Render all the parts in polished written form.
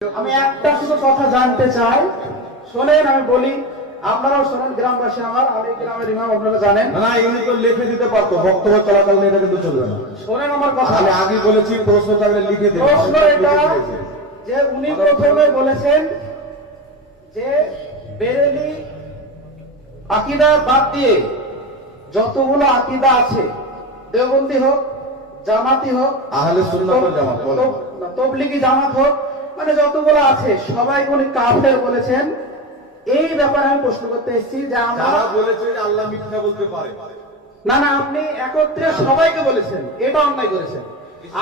আমি একটা শুধু কথা জানতে চাই, শোনেন আমি বলি, আপনারাও শোনেন, গ্রামবাসী আমার, আমি গ্রামের ইমাম, আপনারা জানেন। না, ইনি তো লিখে দিতে পারতো, বক্তব্য চলাকালীন এটা কিন্তু চলবে না। শোনেন আমার কথা, আমি আগে বলেছি প্রশ্ন থাকলে লিখে দিন। প্রশ্ন এটা যে উনি প্রথমে বলেছেন যে বেরেলি আকীদা বাদ দিয়ে যতগুলো আকীদা আছে, দেওবন্দি হোক, জামাতি হোক, আহলে সুন্নাত ওয়াল জামাত বলে, তবলিগি জামাত হোক, মানে যতগুলো আছে সবাই উনি কাফের বলেছেন। এই ব্যাপারে আমি প্রশ্ন করতে এসেছি যে যারা বলেছে যে আল্লাহ মিথ্যা বলতে পারে, না না, আপনি একত্রে সবাইকে বলেছেন, এটা অন্যায় করেছেন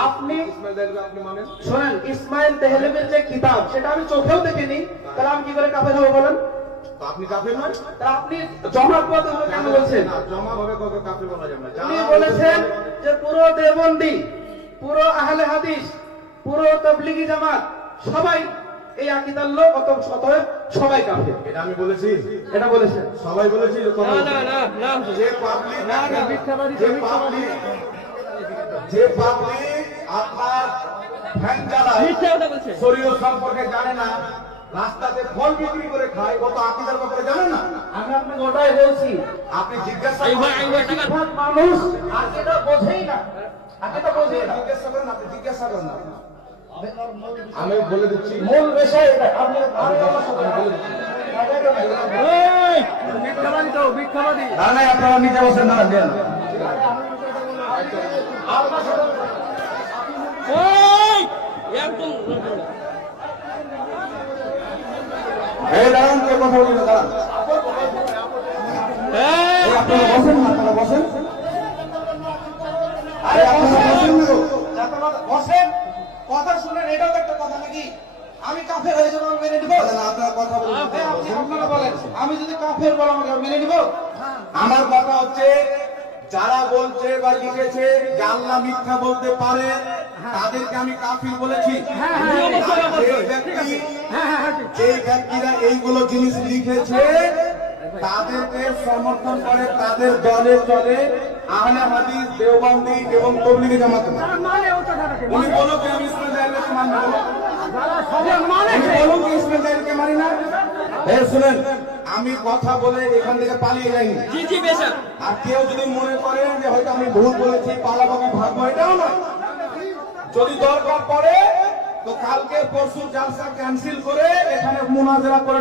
আপনি। আপনি মানেন? শোনেন, ইসমাইল দেহলেভির যে কিতাব সেটা আমি চোখেও দেখিনি, তাহলে আমি কি করে কাফের হবো বলেন? তো আপনি কাফের নন? তা আপনি জমাতবদ্ধ হবে কেন বলছেন? না, জমা ভাবে কাউকে কাফের বলা যাবে না। উনি বলেছেন যে পুরো দেওবন্দি, পুরো আহলে হাদিস, পুরো তাবলিগি জামাত সবাই এই আকীদার লোক, অতএব সবাই কাফের। এটা আমি বলেছি? এটা বলেছেন সবাই বলেছি? যে পাবলিক আপনার ফ্যান চালায়, শরীয়ত সম্পর্কে জানে না, রাস্তাতে ফল বিক্রি করে খায়, কত আকীদার ব্যাপারে জানেন না। আমি আপনাকে ওটাই বলছি, আপনি জিজ্ঞাসা বেশিরভাগ মানুষ আকীদা বোঝেই না, আকীদা বোঝেই না। জিজ্ঞাসা করেন, আপনি জিজ্ঞাসা করেন না। আমি বলে দিচ্ছি মূল বিষয় এটা। আপনি না না, আপনারা নিজে বসেন না, দেন। এই দাঁড়ান, কে কথা বলি না, দাঁড়ান। এই আপনারা বসেন না, আপনারা বসেন। আরে আপনারা বসেন না গো। বসেন, কথা শুনেন, এটাও তো একটা কথা নাকি? আমি কাফের হয়ে যাবো, আমি মেনে নিব? না, আপনারা কথা বলুন। আপনারা বলেন, আমি যদি কাফের বলো আমাকে মেনে নিব? আমার কথা হচ্ছে, যারা বলছে বা লিখেছে যে আল্লাহ মিথ্যা বলতে পারে, তাদেরকে আমি কাফির বলেছি। যে ব্যক্তিরা এইগুলো জিনিস লিখেছে তাদেরকে সমর্থন করে, তাদের দলে চলে আহলে হাদিস, দেওবন্দি এবং তবলিগি জামাত। উনি বলুক আমি ইসমাইল দাইরকে মানি না, উনি বলুক ইসমাইল দাইরকে মানি না। এই শুনেন, আমি কথা বলে এখান থেকে পালিয়ে যাইনি। আর কেউ যদি মনে করেন যে হয়তো আমি ভুল বলেছি, পালাবাবু ভাগবো, এটাও না। যদি দরকার পড়ে তো কালকে পরশু জালসা ক্যান্সেল করে এখানে মুনাজারা করে